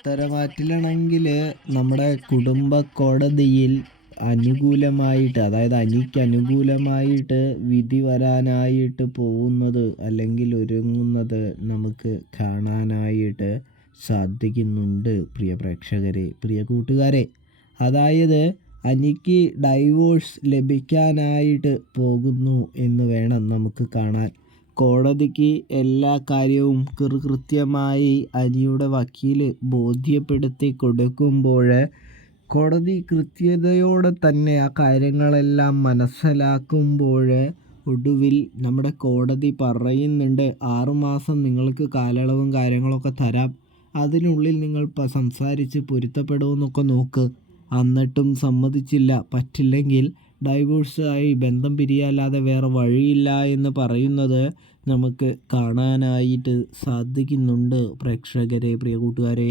ഉത്തരമാറ്റിലാണെങ്കിൽ നമ്മുടെ കുടുംബ കോടതിയിൽ അനുകൂലമായിട്ട്, അതായത് അനിക്ക് അനുകൂലമായിട്ട് വിധി വരാനായിട്ട് പോകുന്നത് അല്ലെങ്കിൽ ഒരുങ്ങുന്നത് നമുക്ക് കാണാനായിട്ട് സാധിക്കുന്നുണ്ട്. പ്രിയ പ്രേക്ഷകരെ, പ്രിയ കൂട്ടുകാരെ, അതായത് അനിക്ക് ഡൈവോഴ്സ് ലഭിക്കാനായിട്ട് പോകുന്നു എന്ന് വേണം നമുക്ക് കാണാൻ. കോടതിക്ക് എല്ലാ കാര്യവും കൃത്യമായി അനിയുടെ വക്കീൽ ബോധ്യപ്പെടുത്തി കൊടുക്കുമ്പോൾ കോടതി കൃത്യതയോടെ തന്നെ ആ കാര്യങ്ങളെല്ലാം മനസ്സിലാക്കുമ്പോൾ ഒടുവിൽ നമ്മുടെ കോടതി പറയുന്നുണ്ട്, 6 മാസം നിങ്ങൾക്ക് കാലയളവും കാര്യങ്ങളൊക്കെ തരാം, അതിനുള്ളിൽ നിങ്ങൾ സംസാരിച്ച് പൊരുത്തപ്പെടുമെന്നൊക്കെ നോക്ക്. എന്നിട്ടും സമ്മതിച്ചില്ല, പറ്റില്ലെങ്കിൽ ഡൈവോഴ്സായി ബന്ധം പിരിയല്ലാതെ വേറെ വഴിയില്ല എന്ന് പറയുന്നത് നമുക്ക് കാണാനായിട്ട് സാധിക്കുന്നുണ്ട്. പ്രേക്ഷകരെ, പ്രിയ കൂട്ടുകാരെ.